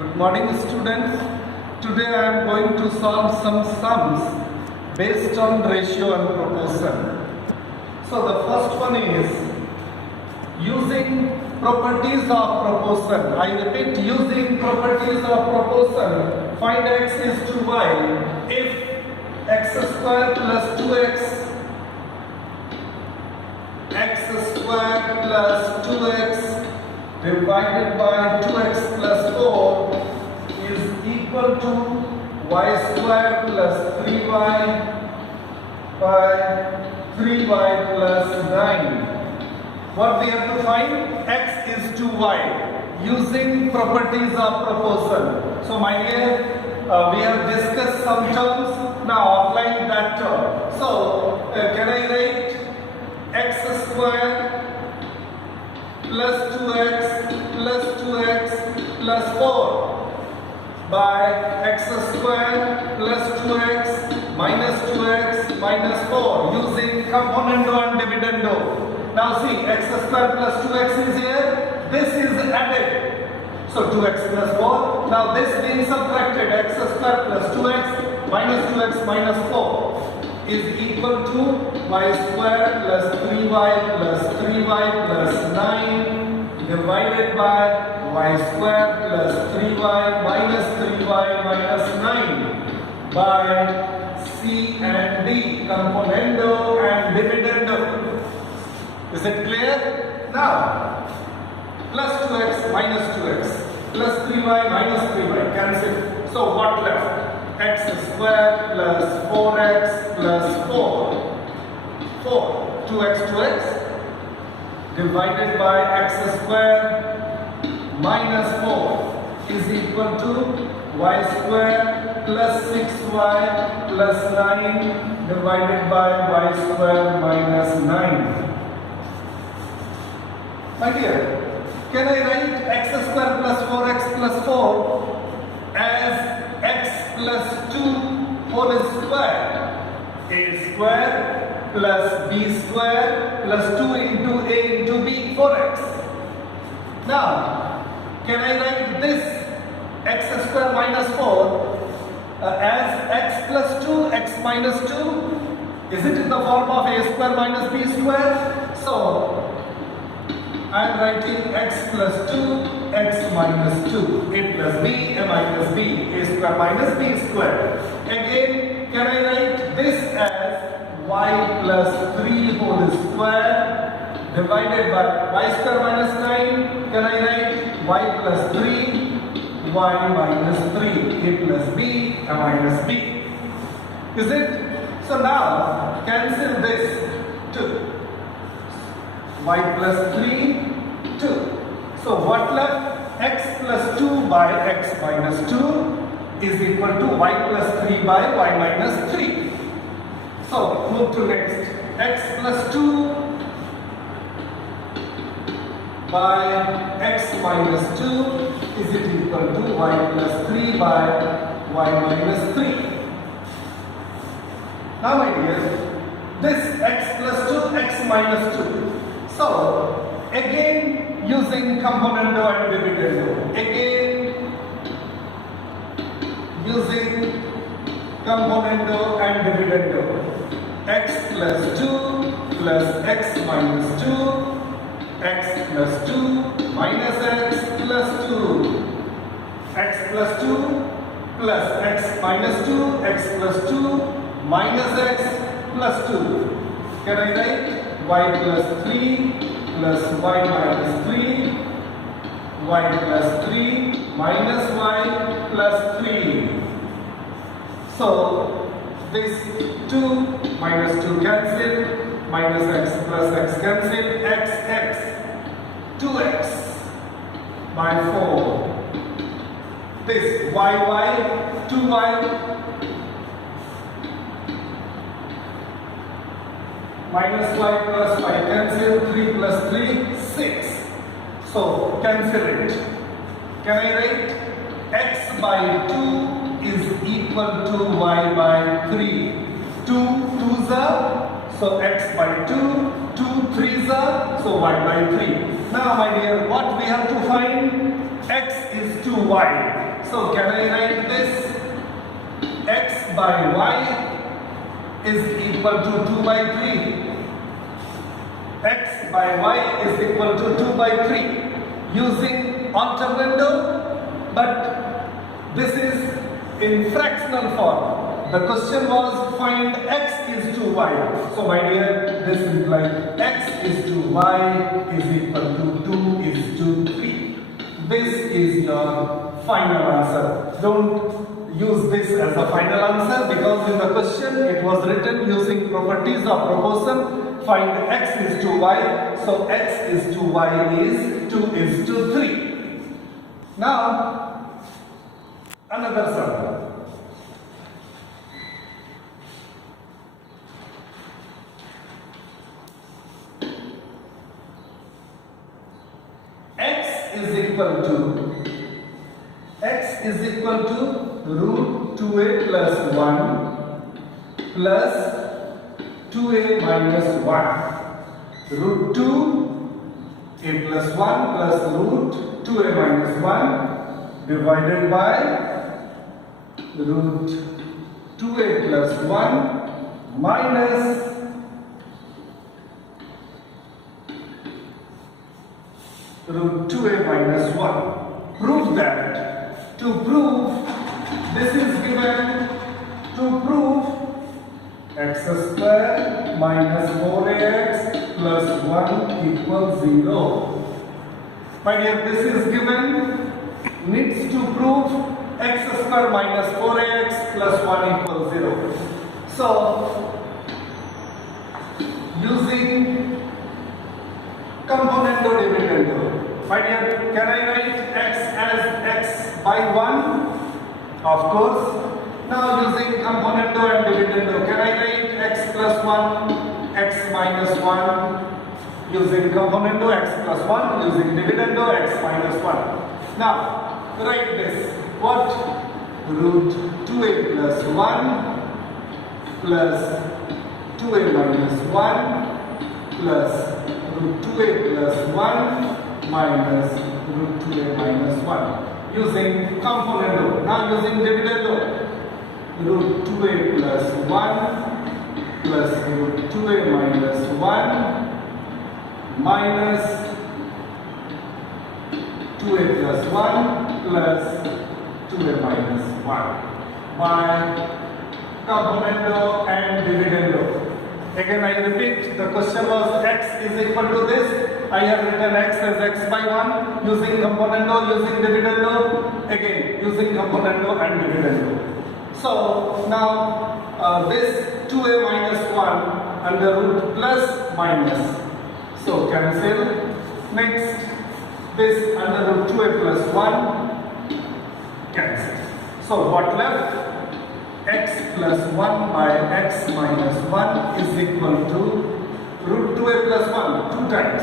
Good morning, students. Today I am going to solve some sums based on ratio and proportion. So the first one is using properties of proportion. I repeat, using properties of proportion, find x is to y if x square plus 2x square plus 2x divided by 2x plus 4 is equal to y square plus 3y by 3y plus 9. What we have to find? X is to y using properties of proportion. So my dear, we have discussed some terms. Now applying that term. So can I write x square plus 2x plus 2x plus 4 by x square plus 2x minus 2x minus 4 using componendo and dividendo. Now see, x square plus 2x is here, this is added. So 2x plus 4, now this being subtracted, x square plus 2x minus 4 is equal to y square plus 3y plus 3y plus 9 divided by y square plus 3y minus 9 by C and D, componendo and dividendo. Is it clear? Now, plus 2x minus 2x plus 3y minus 3y cancel. So what left? X square plus 4x plus 4. 2x divided by x square minus 4 is equal to y square plus 6y plus 9 divided by y square minus 9. My dear, can I write x square plus 4x plus 4 as x plus 2 whole square? A square plus b square plus 2 into a into b, 4x. Now, can I write this x square minus 4 as x plus 2, x minus 2? Is it in the form of a square minus b square? So, I am writing x plus 2, x minus 2, a plus b, a minus b, a square minus b square. Again, can I write this as y plus 3 whole square divided by y square minus 9? Can I write y plus 3, y minus 3, a plus b, a minus b? Is it? So now, cancel this 2. Y plus 3, 2. So what left? X plus 2 by x minus 2 is equal to y plus 3 by y minus 3. So move to next. X plus 2 by x minus 2 is it equal to y plus 3 by y minus 3. Now my dear, this x plus 2, x minus 2. So, again using componendo and dividendo. Again using componendo and dividendo. X plus 2 plus x minus 2, x plus 2 minus x plus 2. X plus 2 plus x minus 2, x plus 2 minus x plus 2. Can I write? Y plus 3 plus y minus 3, y plus 3 minus y plus 3. So this 2 minus 2 cancel, minus x plus x cancel, x, 2x by 4. This y, 2y minus y plus y cancel, 3 plus 3, 6. So cancel it. Can I write x by 2 is equal to y by 3. 2 2s are, so x by 2, 2 3s are, so y by 3. Now my dear, what we have to find? x is 2y. So can I write this? X by y is equal to 2 by 3. X by y is equal to 2 by 3 using alternando, but this is in fractional form. The question was find x is to y. So my dear, this is like x is to y is equal to 2 is to 3. This is your final answer. Don't use this as a final answer because in the question it was written using properties of proportion. Find x is to y. So x is to y is 2 is to 3. Now another sum. X is equal to root 2a plus 1 plus 2a minus 1. Root 2a plus 1 plus root 2a minus 1 divided by root 2a plus 1 minus root 2a minus 1. Prove that. To prove, this is given to prove x square minus 4ax plus 1 equals 0. My dear, this is given, needs to prove x square minus 4ax plus 1 equals 0. So, using componendo dividendo. My dear, can I write x as x by 1? Of course. Now using componendo and dividendo, can I write x plus 1, x minus 1? Using componendo, x plus 1. Using dividendo, x minus 1. Now, write this. What? Root 2a plus 1 plus 2a minus 1 plus root 2a plus 1 minus root 2a minus 1 using componendo. Now using dividendo, root 2a plus 1 plus root 2a minus 1 minus 2a plus 1 plus 2a minus 1 by componendo and dividendo. Again I repeat, the question was x is equal to this. I have written x as x by 1 using componendo, using dividendo, again using componendo and dividendo. So now this 2a minus 1 under root plus minus. So cancel. Next this under root 2a plus 1 cancel. So what left? X plus 1 by x minus 1 is equal to root 2a plus 1 2 times.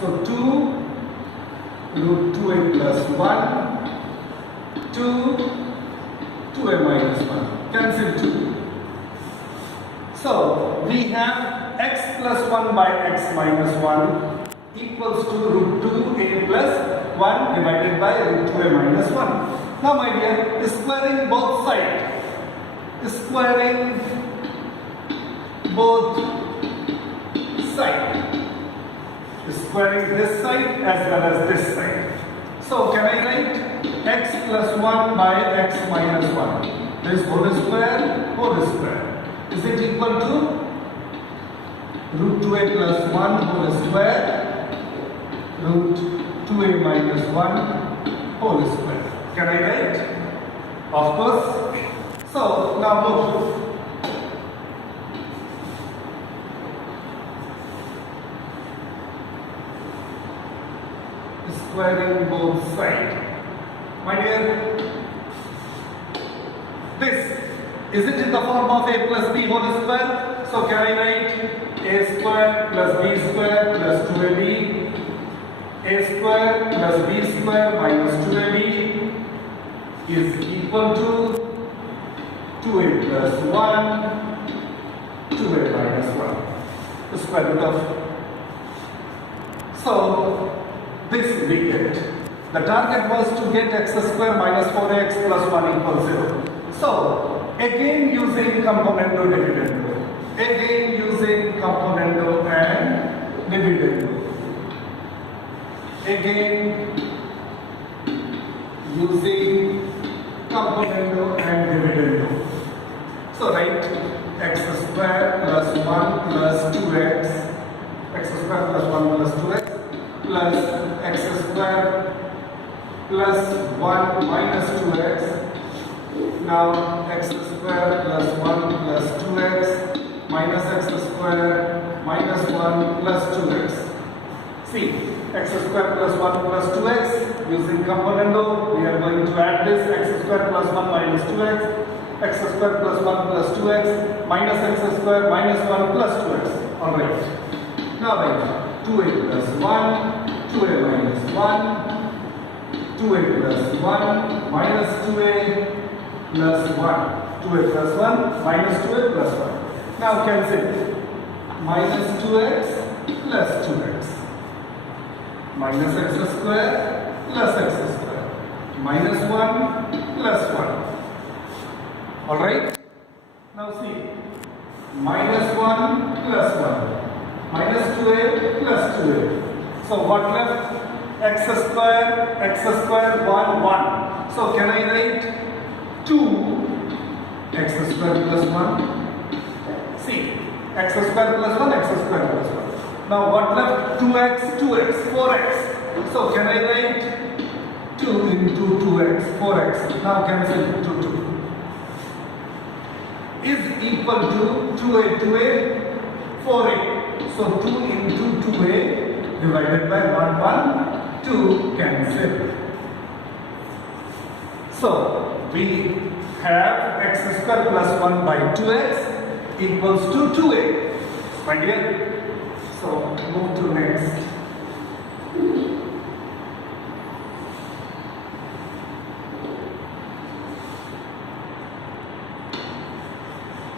So 2 root 2a plus 1 2 2a minus 1 cancel 2. So we have x plus 1 by x minus 1 equals to root 2a plus 1 divided by root 2a minus 1. Now my dear, squaring both sides. Squaring both sides. Squaring this side as well as this side. So can I write x plus 1 by x minus 1? This whole square. Is it equal to root 2a plus 1 whole square? Root 2a minus 1 whole square. Can I write? Of course. So now move. Squaring both sides. My dear, this, is it in the form of a plus b whole square? So can I write a square plus b square plus 2ab, a square plus b square minus 2ab is equal to 2a plus 1, 2a minus 1, the square root of. So this we get. The target was to get x square minus 4x plus 1 equals 0. So, again using componendo dividendo. Again using componendo and dividendo. Again using componendo and dividendo. So write x square plus 1 plus 2x, x square plus 1 plus 2x plus x square plus 1 minus 2x. Now x square plus 1 plus 2x minus x square minus 1 plus 2x. See, x square plus 1 plus 2x, using componendo, we are going to add this x square plus 1 minus 2x, x square plus 1 plus 2x, minus x square minus 1 plus 2x. Alright. Now write 2a plus 1, 2a minus 1, 2a plus 1, minus 2a plus 1. 2a plus 1, minus 2a plus 1. Now cancel. Minus 2x plus 2x. Minus x square plus x square minus 1 plus 1. Alright? Now see, minus 1 plus 1 minus 2a plus 2a. So what left? X square 1 1. So can I write 2 x square plus 1? See, x square plus 1, x square plus 1. Now what left? 2x, 2x, 4x. So can I write 2 into 2x, 4x. Now cancel 2, 2. Is equal to 2a, 2a, 4a. So 2 into 2a divided by 1, 1, 2 cancel. So we have x square plus 1 by 2x equals to 2a. My dear. So move to next.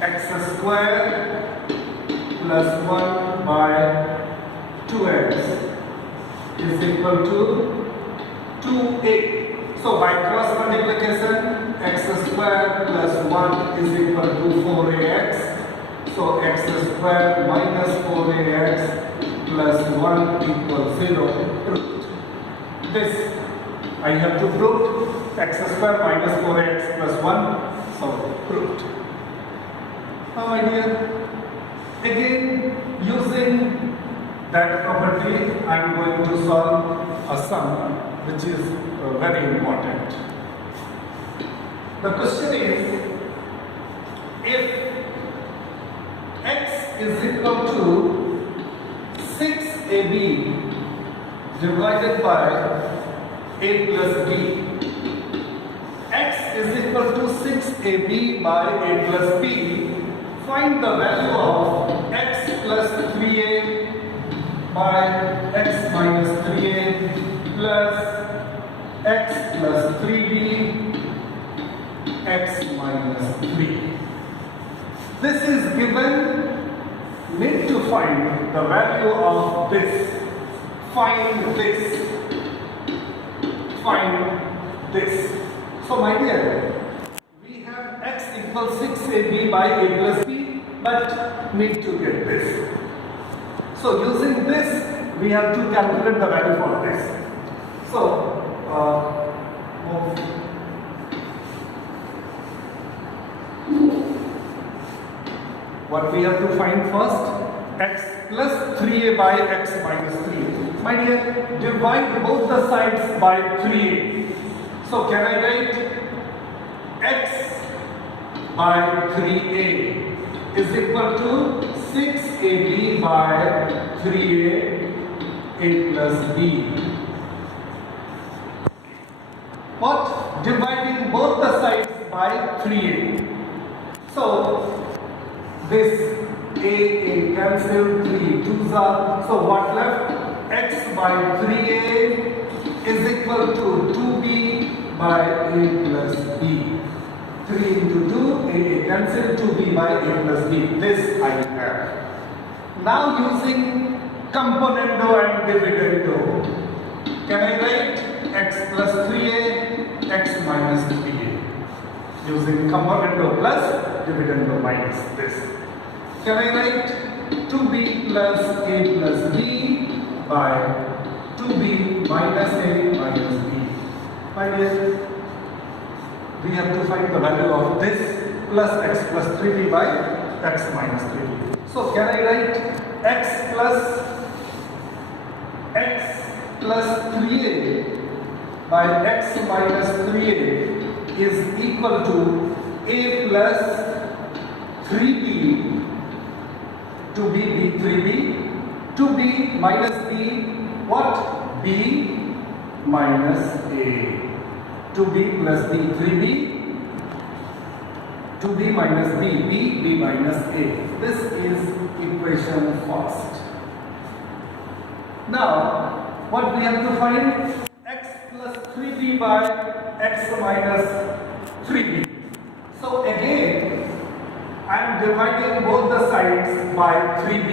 X square plus 1 by 2x is equal to 2a. So by cross multiplication, x square plus 1 is equal to 4ax. So x square minus 4ax plus 1 equals 0. Proved. This I have to prove. X square minus 4ax plus 1. So proved. Now my dear, again using that property I am going to solve a sum which is very important. The question is, if x is equal to 6ab divided by a plus b, x is equal to 6ab by a plus b, find the value of x plus 3a by x minus 3a plus x plus 3b x minus 3. This is given. Need to find the value of this. Find this. Find this. So my dear, we have x equals 6ab by a plus b, but need to get this. So using this, we have to calculate the value for this. So what we have to find first? X plus 3a by x minus 3. My dear, divide both the sides by 3a. So can I write x by 3a is equal to 6ab by 3a a plus b. What? Dividing both the sides by 3a. So this a cancel 3 2s are. So what left? X by 3a is equal to 2b by a plus b. 3 into 2, a cancel 2b by a plus b. This I have. Now using componendo and dividendo, can I write x plus 3a, x minus 3a. Using componendo plus, dividendo minus this. Can I write 2b plus a plus b by 2b minus a minus b? My dear, we have to find the value of this plus x plus 3b by x minus 3b. So can I write x plus 3a by x minus 3a is equal to a plus 3b, 2b, b, 3b, 2b minus b, what? b minus a. 2b plus b, 3b, 2b minus b, b minus a. This is equation first. Now, what we have to find? X plus 3b by x minus 3b. So again, I am dividing both the sides by 3b.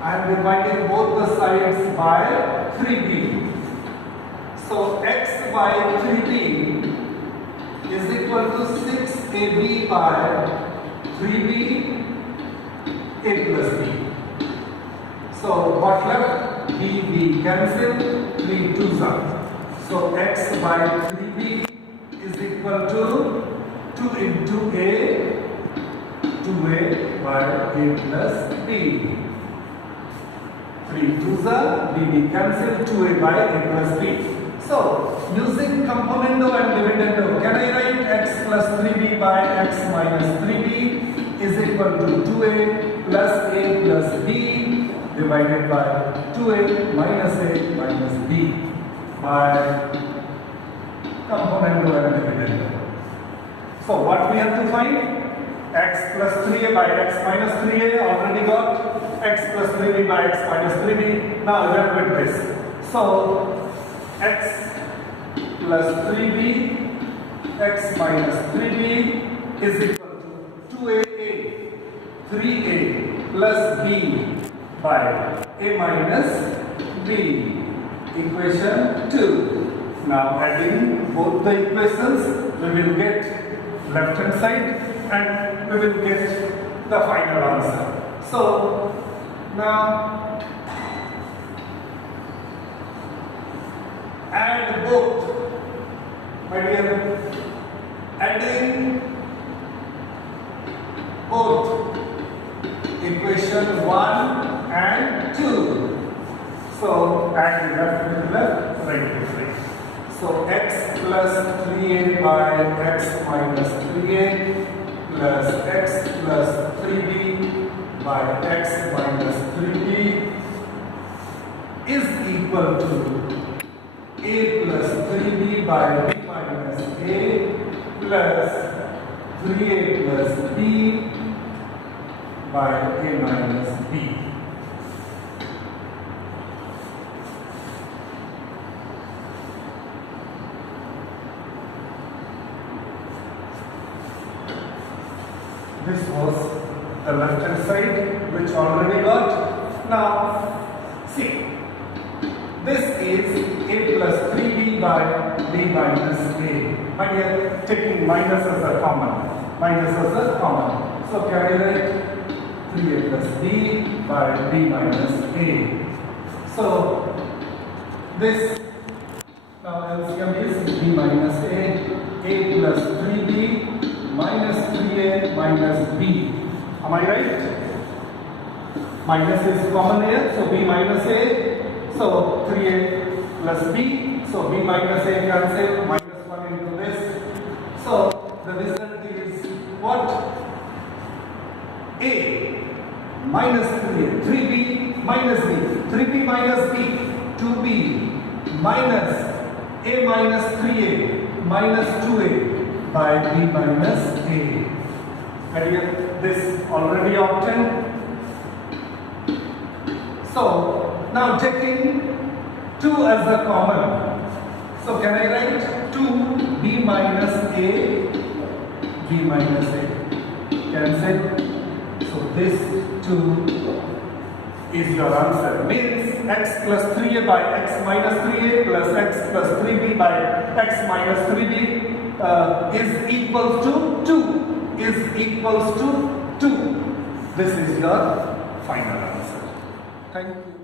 I am dividing both the sides by 3b. So x by 3b is equal to 6ab by 3b a plus b. So what left? b cancel, 3 2s are. So x by 3b is equal to 2 into a, 2a by a plus b. 3 2s are, b cancel, 2a by a plus b. So, using componendo and dividendo, can I write x plus 3b by x minus 3b is equal to 2a plus a plus b divided by 2a minus a minus b by componendo and dividendo. So, what we have to find? X plus 3a by x minus 3a already got, x plus 3b by x minus 3b. Now, evaluate this. So, x plus 3b, x minus 3b is equal to 2a, 3a plus b by a minus b. Equation 2. Now adding both the equations, we will get left hand side and we will get the final answer. So now add both, my dear, adding both equation 1 and 2. So add left with left, right with right. So x plus 3a by x minus 3a plus x plus 3b by x minus 3b is equal to a plus 3b by b minus a plus 3a plus b by a minus b. This was the left hand side which already got. Now see, this is a plus 3b by b minus a. My dear, taking minus as a common. Minus as a common. So can I write 3a plus b by b minus a. So this now LCM is b minus a plus 3b minus 3a minus b. Am I right? Minus is common here, so b minus a. So 3a plus b. So b minus a cancel, minus 1 into this. So the result is what? A minus 3a, 3b minus b, 3b minus b, 2b minus a minus 3a minus 2a by b minus a. And this already obtained. So now taking 2 as a common. So can I write 2b minus a, b minus a. Cancel. So this 2 is your answer. Means x plus 3a by x minus 3a plus x plus 3b by x minus 3b is equals to 2. Is equals to 2. This is your final answer. Thank you.